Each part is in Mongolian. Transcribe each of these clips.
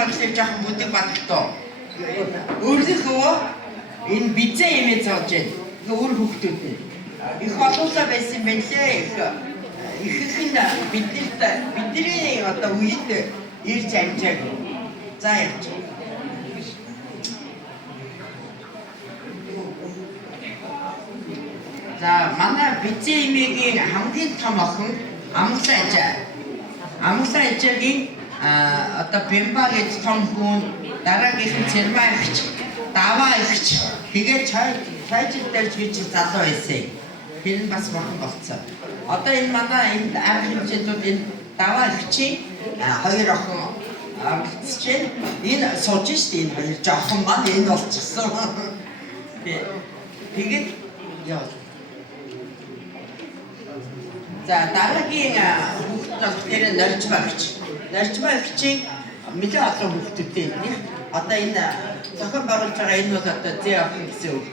харагдаж жоохон бүдэг бадагтаа. Өөрийнхөө энэ бизээ имээ зоож байна. Өөр хүүхдүүд нь. Их олуулаа байсан байна лээ. Их нь бидний одоо үед ирж амжааг. За явж. За манай бизээ имээгийн хамгийн том охин Амглаа ажаагийн одоо Бэмба гэж том хүн дараагийнх нь Цэрмаа ихч Даваа ихч тэгээд цайжил дээр хийж залуу байсан. Тэр нь бас махан болцсон. Одоо энэ манай энэ арга хэмжээнд энэ Даваа ихчийн хоёр охин амлцж байна. Энэ сууж штэ энэ хоёр жоохон маань энэ болчихсон. Тэгээд яа. За дараагийн хүүхэд болохоор Норжмаа ихчийн нэлээд олон хүүхдүүдтэй нэг одоо энэ зохион байгуулж байгаа энэ бол одоо зээ охин гэсэн үг.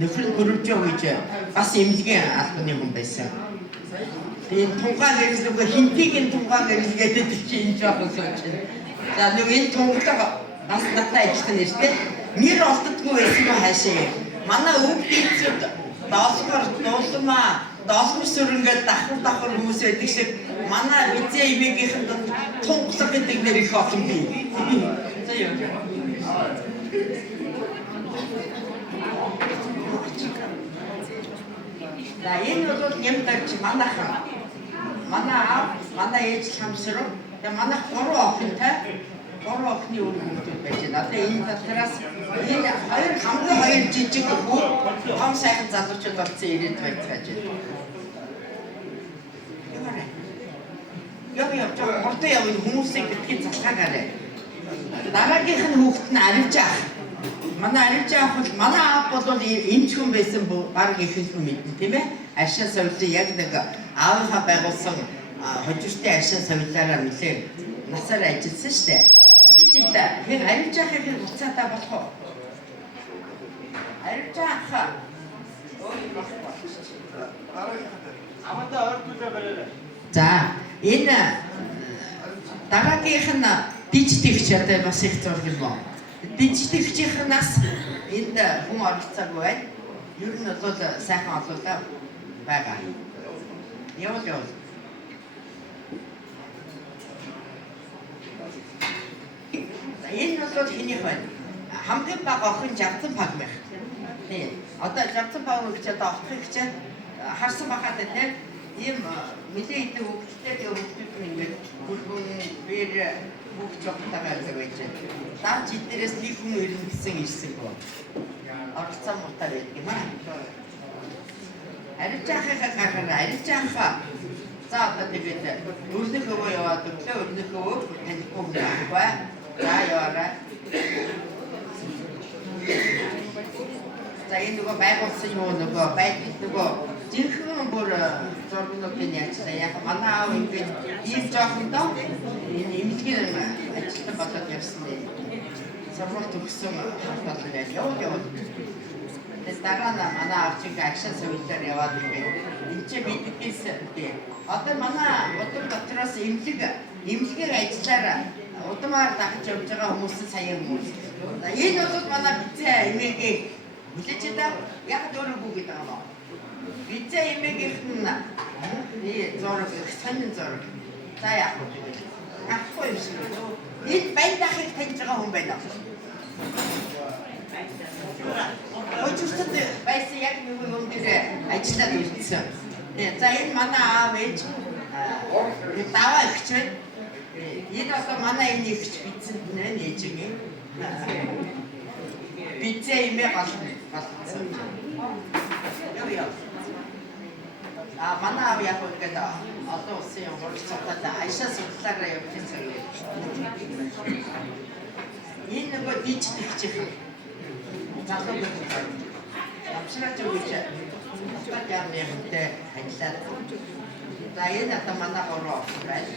Нөхөр нь гөрөвжөө гэж бас эмнэлгийн албаны хүн байсан. Энэ тунгаан хэрэглэгээ хинтийн тунгаан хэрэглэгээд чинь энэ жоохон сууж байна. За нэг энэ тунгааг бас надад ажиллах нь шүү дээ. Нэр олддгүй байсан ба хаашаа. Манай өвгдийцүүд доосгоор нуулмаа доосгор сүрэнгээд давхар хүмүүс байдаг шиг манай бизээ имээгийнхэн донд тунгалаг гэдэг нэр их олон бий. За яа. За энэ бол нэмдэж манайхан. Манай ээж хамсруу. Тэгээ манайх 3 охинтой 3 охины үр хүүхдүүд байж байна. Одоо энэ дотроос энэ хамгийн жижиг хүү том сайхан залуучууд болсон ирээд байж байгаа. Яг хурдан явна хүмүүсийг битгий залхаагаарай. Дараагийнх нь хүүхэд нь аривжаах. Манай аривжаах бол манай аав бол эмч хүн байсан баг их хүн мэднэ тийм ээ. Ашаа совлын яг нэг аавынхаа байгуулсан хожиртын ашаа совлаараа нэлээ насаар ажилласан шүү дээ. Жил тэр аривжаахын хугацаатай болох уу? Аривжаах. Аманда ойртуулаа бариалаа. За энэ дараагийнх нь дижитэгч одоо бас их зураг юм уу? Дижитэгчийнхнаас энд хүн оролцоогүй байна. Ер нь бол сайхан олуулаа байгаа. Явал. Энэ бол хэнийг байна? Хамгийн бага охин Жавцан Пагмах. Тийм. Одоо Жавцан Пагмах гэж одоо охин гэж харсан бахад тийм ийм мэдээ идэв хөвгтэй хөвгтүүд ингээд бүргэн бэр бүх жогтойгоо байж байна. Даач эднэрээс нэг хүн ирнэ гэсэн ирсэн гоо. Оролцоо муутай байдаг юм аа. Аривжаахаа гаргана. Аривжаахаа за одоо тэгээд өөрнөхөө яваад өглөө өөрнөхөө танихгүй байхгүй. За яваарай. За энэ нөгөө байгуулсан юм нөгөө байдаг нөгөө жинхэнэ бүр зургуудын яачлаа. Яг манай аав ингээд ийм жоохондоо энэ эмнэлгийн ажилтан болоод явсан юм. Сургууль төгссөн хавтал байна. Явал. Тэгээд дараа нь манай аав чинь агшин совлоор яваад ингээд энэ ч бидгээс тийм. Одоо манай бодол дотроос эмнэлгийн ажиллаараа удамаар дахиж явж байгаа хүмүүс сая хүмүүс. Энэ бол манай бизээ имээгийн хүлээж байгаа яг өөрөөгөө гэдэг юм аа. Бизээ имээгийнх нь зураг сонин зураг. За яах вэ? Ахгүй юм шиг. Энэ баяндахыг таньж байгаа хүн байна. Өчигдөр байсан яг нэг юм дээр ажиллаад ирсэн. За энэ манай аав ээж Даваа ихч байна. Энэ одоо манай энэ ихч бицэнд нэ ээжигийн бицээ имээ болсон. Яа. Манай аав яг ингээд олон улсын хурцтай Айшаа судлаараа явж байсан. Энэ нөгөө дижитэгч юм. Залуу байх. Амшраач үгүй. Стат яам нэмтэй ажиллаад. За энэ одоо манай гороо байна.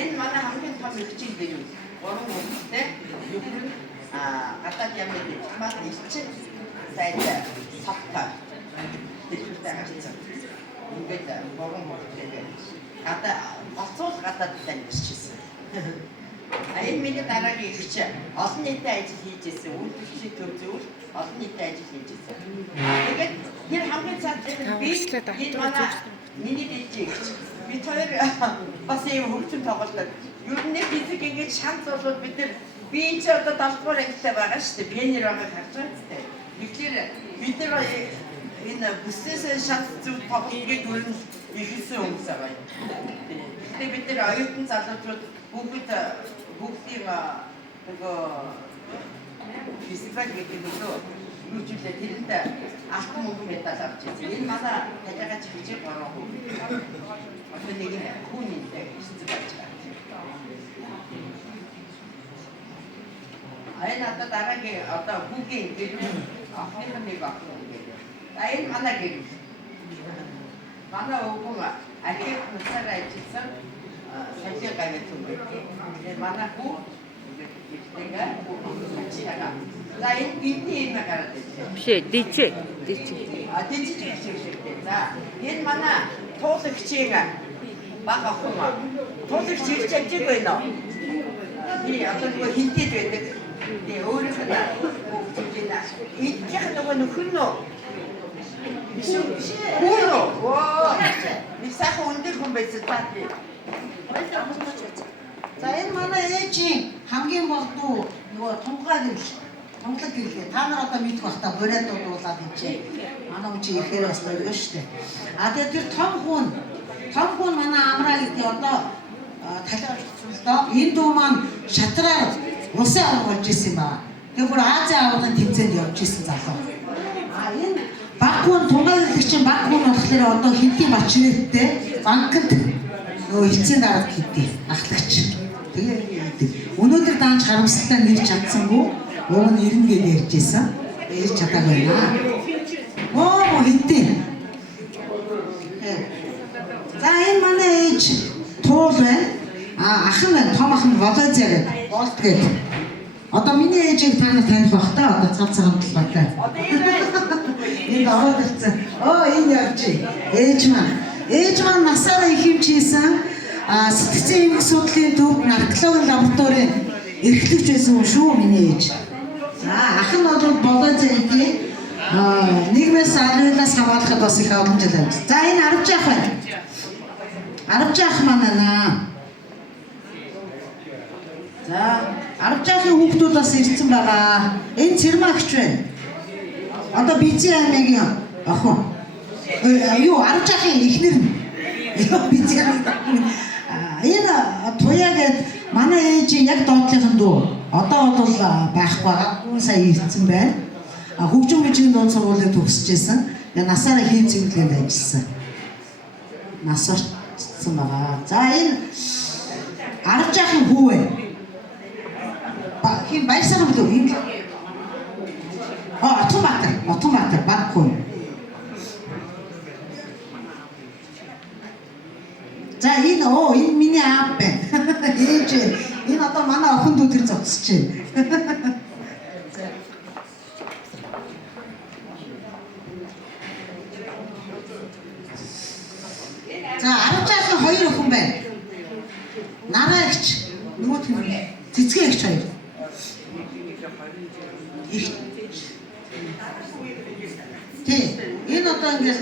Энэ манай хамгийн том ихчийн дээр юм. Гурван хүүхэдтэй нөхөр нь гадаад ямны дипломат ирчин сайдаа савтаа дэлгэртэй гарцсан. Ингээд гурван хүүхэдтэй гадаа гоцоол гадаадтай амьдчихсэн. Энэ миний дараагийн ихч олон нийтэд ажил хийж ирсэн. Үйлдвэрчлийн төв зөвлөлт олон нийтэд ажил хийж ирсэн. Тэгээд тэр хамгийн цаад би энэ манай миний дэжиг бид хоёр бас ийм хөгжим тоглолдог. Ер нь физик ингэж шанс болоод бид нар би энэ ч одоо 7 дугаар ангитай байгаа шүү дээ. Пионер байгааг харж байгаа зү. Тэгэхээр бид нар энэ бүснээс шанс зөв тоглохыг төрн ихсэн хүмүүс байгаа. Тэгээд бид нар оюутан залуучууд бүгдийн нөгөө фестивал гэдэг нь юучлээ тэрэнд алтан мөнгө медаль авч ирсэн. Энэ манай тажигач хижиг 3 хүн. Одоо нэг хүн нэлээ хэсэг байж байгаа. Энэ одоо дараагийн одоо хүүгийн гэрэл ахны нэг ахны гэдэг. Энэ манай гэрэл. Манай өвгөн архив нутгаар ажилласан сахил гавьт юм. Манай хүү гэдэг ачаага. За энэ бидний юм гараад байна. Биш ээ, дижиг. Дижиг хэрэгтэй. За энэ манай туулагчийг бага хүн. Туулагч ирж авчиг байна уу? Би одоо нөгөө хинтэд байдаг. Тэгээ өөрөөхөө идэх нөгөө нөхөр нөө. Биш үү? Оо. Би сайхан өндөр хүн байсан таа. За энэ манай ээжийн хамгийн болдуу нөгөө тунгааг юм шүү. Тунгалаг гэлээ. Та нар одоо мэдэх бах та бороо дуулаад ичээ. Манай хүн чи ихээр бас байдаг шүү дээ. А тэгээ тэр том хүн манай амраа гэдэг одоо талиалцуулдаа энэ дүү маань шатраар усын авраг болж исэн юм байна. Тэгээ бүр Азийн аврагын тэмцээнд явж исэн залуу. А энэ баг хүн тунгааллагч чинь баг хүн болохоор одоо хэдийн бачнэттэй банкнд нөгөө эцсийн дараад хийдэг ахлагч. Тэгээ өнөөдөр даанч харамсалтай нэр чадсангүй уг нь ирнгээд ярьжсэн. Ээж чадаагүй наа. Оо хэдий. За энэ манай ээж туул байна. Ах нь байна. Том ах нь Володя гэдэг. Болт гэдэг. Одоо миний ээжийг та нар таних бах та одоо цав цагаан талбайтай. Энд ороод ирсэн. Оо энэ явж. Ээж маань насаараа их юм хийсэн. Сэтгцэн эмгэг судлалын төвд наркологийн лабораторийн эрхлэгч байсан шүү миний ээж. За ах нь бол Володя гэдэг нийгмээс алуулаас хамгаалахад бас их олон жил амьд. За энэ Арвжаах байна. Арвжаах маань наа. За Арвжаахын хүүхдүүд бас ирсэн байгаа. Энэ Цэрмаагч байна. Одоо Бизийн аймгийн охин. Юу Арвжаахын эхнэр нь. Бизийн энэ туяа гэдэг манай ээжийн яг доотлихын дүү. Одоо бол байхгүй байгаа. Сая ирсэн байна. Хөгжим бичгийн дунд сургуулийг төгсөжсэн. Насаараа хийм цэвэрлэгэнд ажилласан. Нас орсон байгаа. За энэ Арвжаахын хүү байна. Хин Баярсаран билүү юм. Отонбаатар баг хүн. За энэ миний аав байна. Ээж энэ одоо манай охин дүү тэр зогсож байна. За Арвжаахын хоёр охин байна. Нараа эгч нөгөөх нь цэцгээ эгч хоёр. Тий. Энэ одоо ингээд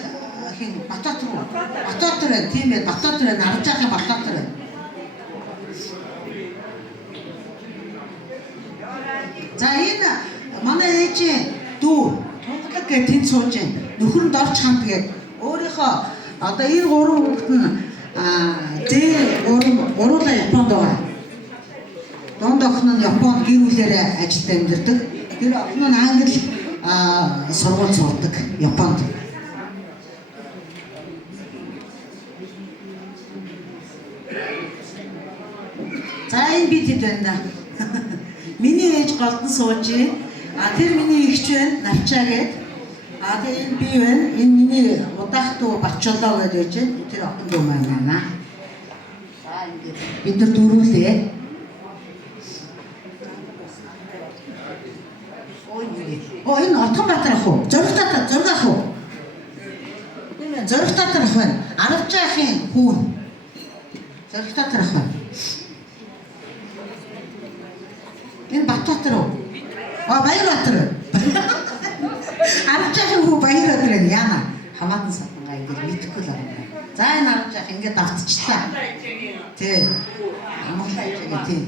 хин Батбатар байна. Тийм ээ, Батбатар байна. Арвжаахын Батбатар байна. За энэ манай ээжийн дүү тунгалаг гэж тэнд сууж байна. Нөхөр нь Дорч хамт гэдэг. Өөрийнхөө одоо энэ гурван хүүхэд нь гуруула Японд байгаа. Донд охин нь Японд гэр бүлээрээ ажилд амьдардаг. Тэр охин нь англи сургууль сурдаг Японд. За энэ бид хэд байна да. Миний ээж голдон сууж байна. Тэр миний эгч байна, Навчаа гэдэг. Тэгээ энэ би байна. Энэ миний удаах дүү Бачолоо гэдэг байж байна. Тэр охин дүү маань байна. За ингээд бид нар дөрүүлээ. Энэ Отонбаатар ах уу? Зориг ах уу? Тийм ээ, Зориг Татар ах байна. Арвжаахын хүүн. Зоригтбаатар ах. Энэ Батбаатар уу? Баярбаатар. Харж байгаа хүү Баярбаатар энэ яана. Хамаатан сатангаа ингээд мэдхгүй л байна. За энэ харж байгаа ингээд давтчихлаа. Тий. Амгалаа тий.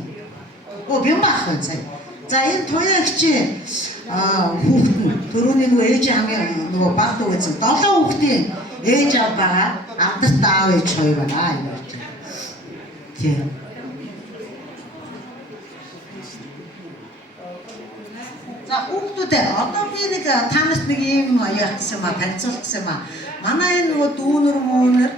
Бямбах цай. За энэ туяагч хүүхэд нь төрөний нөгөө ээж хамгийн нөгөө баг дүү гэсэн 7 хүүхдийн ээж аав байгаа. Амдарт аав ээж хоёр байна юм байна. Тий. За хүүхдүүдээ одоо би нэг танаас нэг юм яах гэсэн юм танилцуулах гэсэн юм. Манай энэ нөгөө дүүнэр мөөнөр